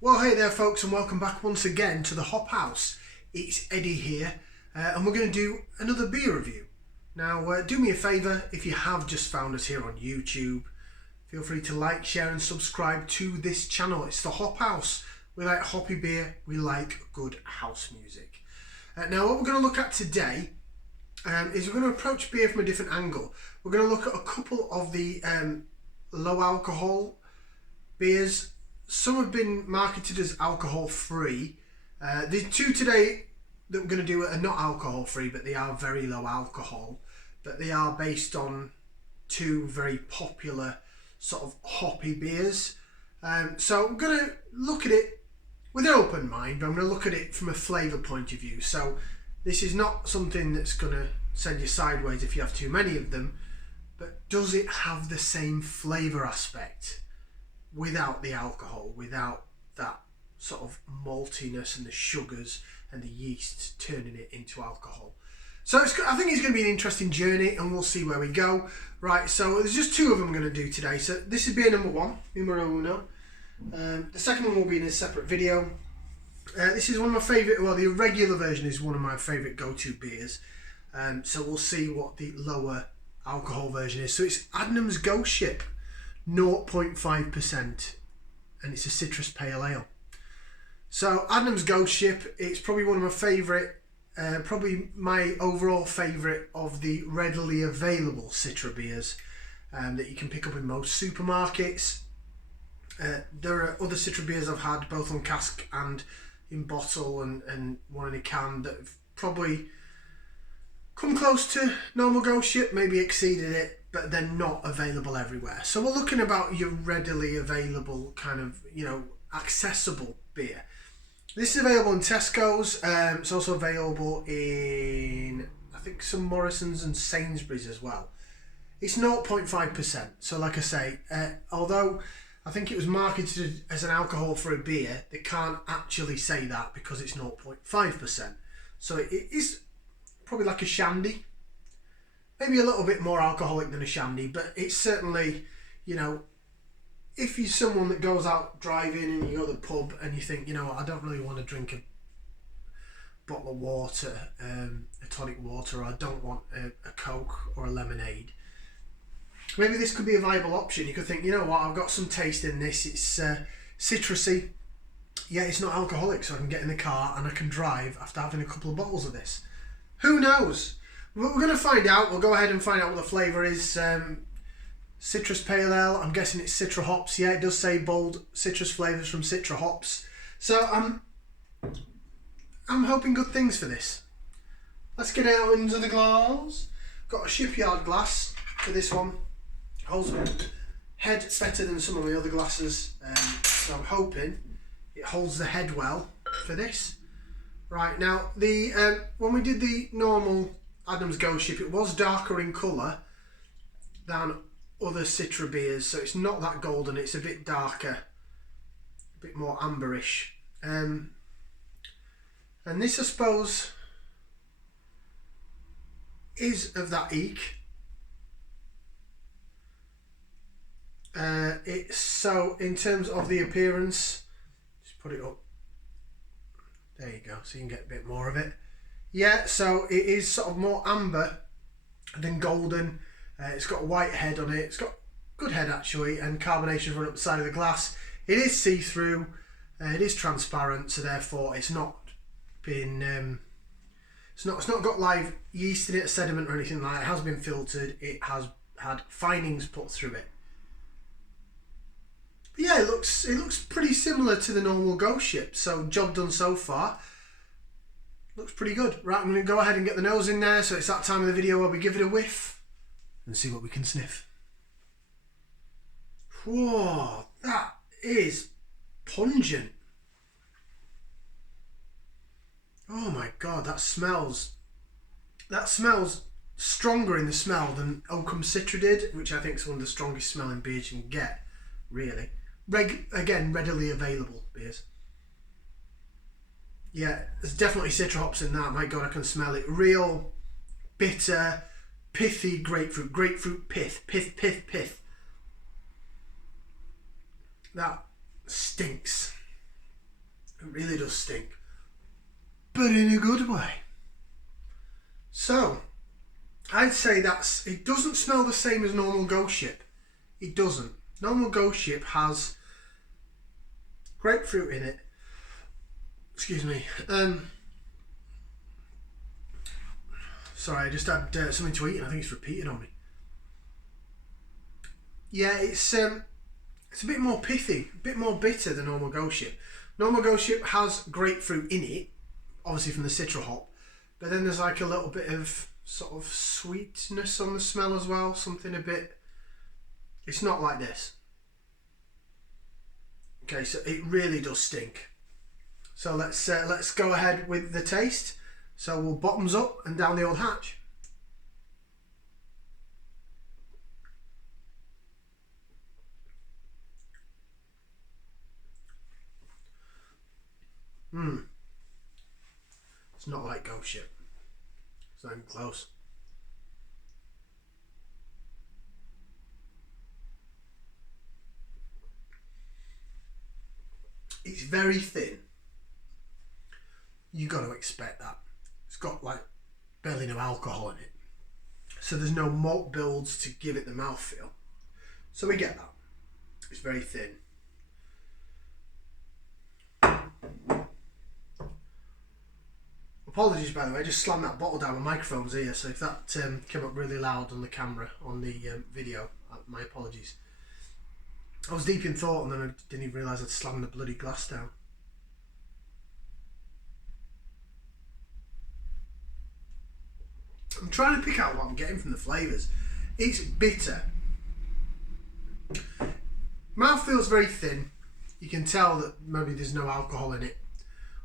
Well, hey there folks, and welcome back once again to the Hop House. It's Eddie here, and we're going to do another beer review. Now, do me a favour, if you have just found us here on YouTube, feel free to like, share and subscribe to this channel. It's the Hop House. We like hoppy beer, we like good house music. Now, what we're going to look at today is we're going to approach beer from a different angle. We're going to look at a couple of the low alcohol beers. Some have been marketed as alcohol free. The two today that we're going to do are not alcohol free, but they are very low alcohol. But they are based on two very popular sort of hoppy beers. So I'm going to look at it with an open mind. I'm going to look at it from a flavour point of view. So this is not something that's going to send you sideways if you have too many of them. But does it have the same flavour aspect? Without the alcohol, without that sort of maltiness and the sugars and the yeast turning it into alcohol. So I think it's going to be an interesting journey, and we'll see where we go. Right, so there's just two of them I'm going to do today. So this is beer number one, numero uno. The second one will be in a separate video. This is one of my favourite, well, the regular version is one of my favourite go-to beers. So we'll see what the lower alcohol version is. So it's Adnam's Ghost Ship. 0.5%, and it's a citrus pale ale. So Adnam's Ghost Ship, it's probably one of my favourite, probably my overall favourite of the readily available Citra beers that you can pick up in most supermarkets. There are other Citra beers I've had both on cask and in bottle and one in a can that have probably come close to normal Ghost Ship, maybe exceeded it, but they're not available everywhere. So we're looking about your readily available kind of, accessible beer. This is available in Tesco's. It's also available in, I think, some Morrison's and Sainsbury's as well. It's 0.5%. So like I say, although I think it was marketed as an alcohol-free beer, they can't actually say that because it's 0.5%. So it is probably like a shandy. Maybe a little bit more alcoholic than a shandy, but it's certainly, if you're someone that goes out driving and you go to the pub and you think, I don't really want to drink a bottle of water, a tonic water, or I don't want a Coke or a lemonade. Maybe this could be a viable option. You could think, I've got some taste in this. It's citrusy. Yeah, it's not alcoholic, so I can get in the car and I can drive after having a couple of bottles of this. Who knows? We're going to find out. We'll go ahead and find out what the flavour is. Citrus pale ale. I'm guessing it's Citra hops. Yeah, it does say bold citrus flavours from Citra hops. So I'm hoping good things for this. Let's get out into the glass. Got a shipyard glass for this one. Holds my head better than some of my other glasses. So I'm hoping it holds the head well for this. Right, now the when we did the normal Adnam's Ghost Ship, it was darker in colour than other Citra beers, so it's not that golden, it's a bit darker, a bit more amberish. And this, I suppose, is of that eek. It's so, in terms of the appearance, just put it up. There you go, so you can get a bit more of it. Yeah, so it is sort of more amber than golden. It's got a white head on it. It's got good head actually, and carbonation run up the side of the glass. It is see-through. It is transparent, so therefore it's not been. It's not got live yeast in it, sediment or anything like that. It has been filtered. It has had finings put through it. But yeah, it looks pretty similar to the normal Ghost Ship. So job done so far. Looks pretty good. Right, I'm going to go ahead and get the nose in there, so it's that time of the video where we give it a whiff and see what we can sniff. Whoa, that is pungent. Oh my god, that smells stronger in the smell than Oakham Citra did, which I think is one of the strongest smelling beers you can get, really. Again, readily available beers. Yeah, there's definitely Citra hops in that. My god, I can smell it. Real bitter, pithy grapefruit pith. That stinks. really does stink, but in a good way. So I'd say it doesn't smell the same as normal Ghost Ship. It doesn't. Normal Ghost Ship has grapefruit in it. Excuse me. Sorry, I just had something to eat and I think it's repeated on me. Yeah, it's a bit more pithy, a bit more bitter than normal Ghost Ship. Normal Ghost Ship has grapefruit in it, obviously from the citra hop, but then there's like a little bit of sort of sweetness on the smell as well, something a bit. It's not like this. Okay, so it really does stink. So let's go ahead with the taste. So we'll bottoms up and down the old hatch. It's not like Ghost Ship. It's not even close. It's very thin. You got to expect that. It's got like barely no alcohol in it. So there's no malt builds to give it the mouthfeel. So we get that. It's very thin. Apologies, by the way, I just slammed that bottle down. My microphone's here, so if that came up really loud on the camera, on the video, my apologies. I was deep in thought and then I didn't even realise I'd slammed the bloody glass down. I'm trying to pick out what I'm getting from the flavours. It's bitter. Mouthfeel's very thin. You can tell that maybe there's no alcohol in it,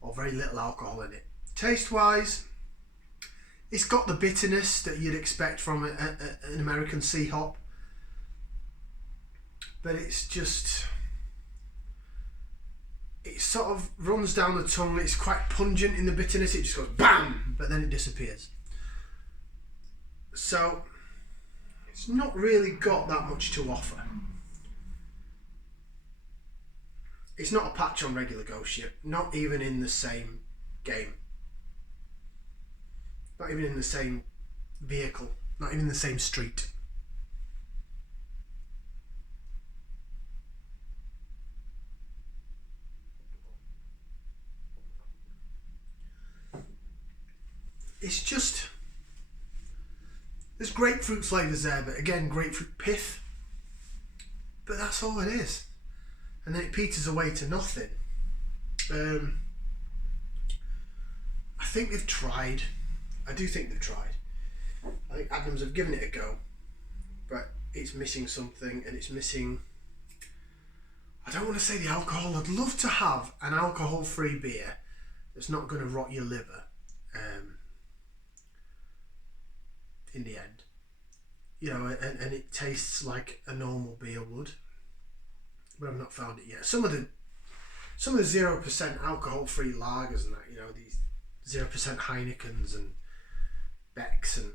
or very little alcohol in it. Taste wise, it's got the bitterness that you'd expect from an American sea hop, but it's just, it sort of runs down the tongue. It's quite pungent in the bitterness. It just goes BAM, but then it disappears. So it's not really got that much to offer. It's not a patch on regular Ghost Ship, not even in the same game. Not even in the same vehicle, not even the same street. It's just, there's grapefruit flavours there, but again, grapefruit pith. But that's all it is. And then it peters away to nothing. I think they've tried. I do think they've tried. I think Adnams have given it a go, but it's missing something, and it's missing, I don't want to say the alcohol. I'd love to have an alcohol-free beer that's not going to rot your liver in the end. You know, and it tastes like a normal beer would, but I've not found it yet. Some of the 0% alcohol-free lagers and that, you know, these 0% Heinekens and Becks and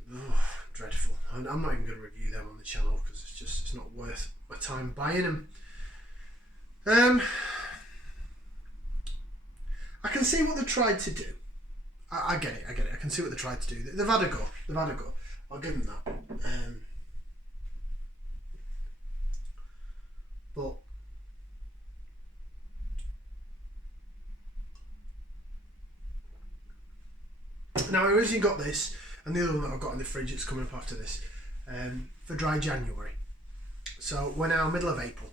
dreadful. I'm not even going to review them on the channel because it's not worth my time buying them. I can see what they tried to do. I get it. I can see what they tried to do. They've had a go. I'll give them that. But now I originally got this, and the other one that I've got in the fridge that's coming up after this, for dry January. So we're now middle of April,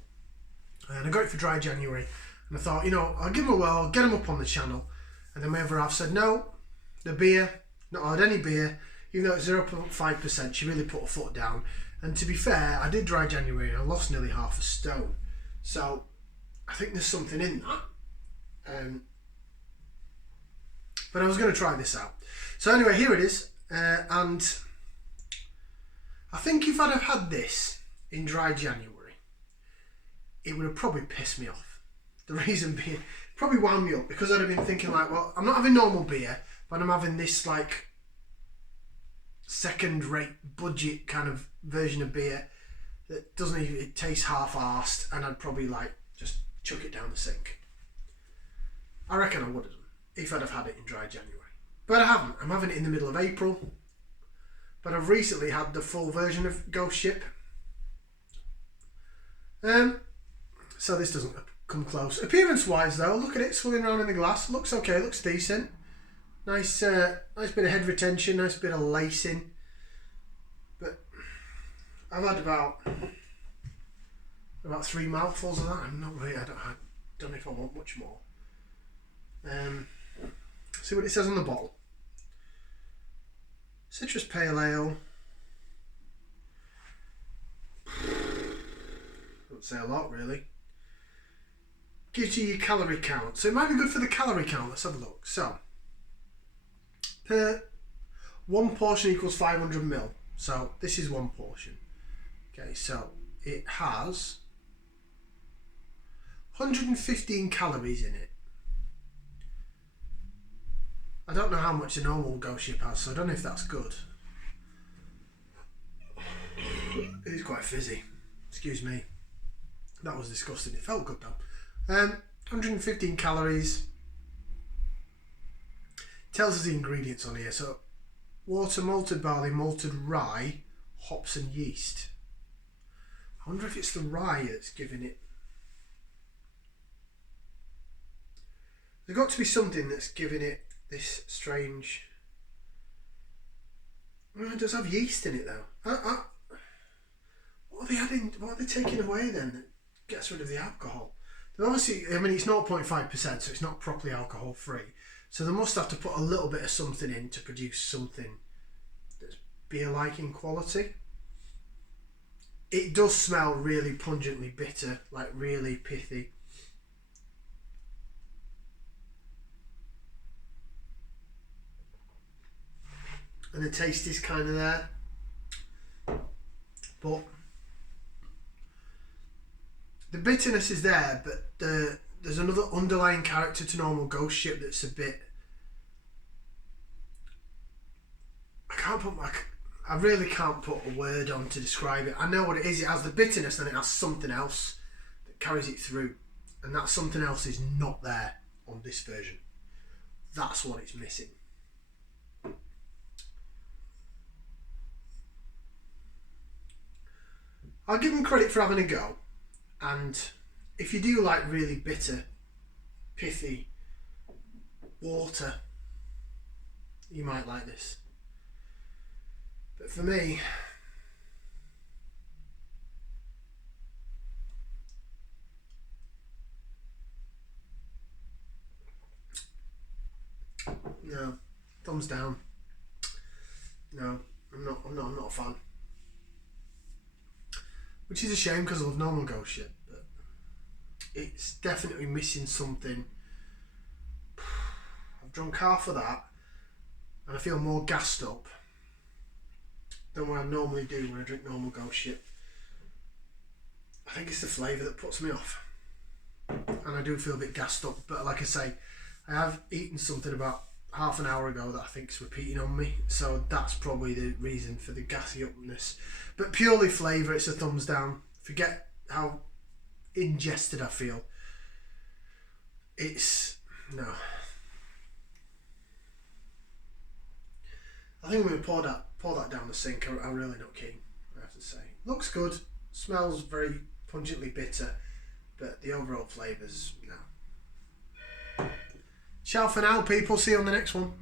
and I got it for dry January, and I thought, you know, I'll give them a whirl, get them up on the channel, and then whenever I've said no, the beer, not had any beer, even though it's 0.5%, she really put her foot down. And to be fair, I did dry January and I lost nearly half a stone. So I think there's something in that. But I was going to try this out. So anyway, here it is. And I think if I'd have had this in dry January, it would have probably pissed me off. The reason being, probably wound me up, because I'd have been thinking like, well, I'm not having normal beer, but I'm having this like second-rate budget kind of version of beer that doesn't even, it tastes half-arsed, and I'd probably like just chuck it down the sink. I reckon I would have done if I'd have had it in dry January. But I haven't. I'm having it in the middle of April. But I've recently had the full version of Ghost Ship. So this doesn't come close. Appearance wise though, look at it swirling around in the glass. Looks okay, looks decent. Nice nice bit of head retention, nice bit of lacing. But I've had about 3 mouthfuls of that. I'm not really, I don't know if I want much more. See what it says on the bottle. Citrus Pale Ale. Don't say a lot really. Gives you your calorie count. So it might be good for the calorie count. Let's have a look. So, per 1 portion equals 500 ml. So this is 1 portion. Okay, so it has 115 calories in it. I don't know how much a normal Ghost Ship has, so I don't know if that's good. It is quite fizzy. Excuse me. That was disgusting. It felt good though. 115 calories. Tells us the ingredients on here. So, water, malted barley, malted rye, hops and yeast. I wonder if it's the rye that's giving it. There's got to be something that's giving it this strange. Well, it does have yeast in it though. What are they adding? What are they taking away then that gets rid of the alcohol? They're obviously, I mean, it's 0.5%, so it's not properly alcohol free. So they must have to put a little bit of something in to produce something that's beer-like in quality. It does smell really pungently bitter, like really pithy. And the taste is kind of there, but the bitterness is there, but there's another underlying character to normal Ghost Ship that's a bit. I really can't put a word on to describe it. I know what it is. It has the bitterness, and it has something else that carries it through, and that something else is not there on this version. That's what it's missing. I'll give them credit for having a go, and if you do like really bitter, pithy water, you might like this. But for me, no, thumbs down. No, I'm not a fan. Which is a shame because I love normal Ghost Ship, but it's definitely missing something. I've drunk half of that and I feel more gassed up than what I normally do when I drink normal Ghost Ship. I think it's the flavour that puts me off, and I do feel a bit gassed up, but like I say, I have eaten something about half an hour ago that I think is repeating on me, so that's probably the reason for the gassy upness. But purely flavour, it's a thumbs down. Forget how ingested I feel. It's no. I think I'm going to pour that down the sink. I'm really not keen, I have to say. Looks good, smells very pungently bitter, but the overall flavours, no. Ciao for now, people. See you on the next one.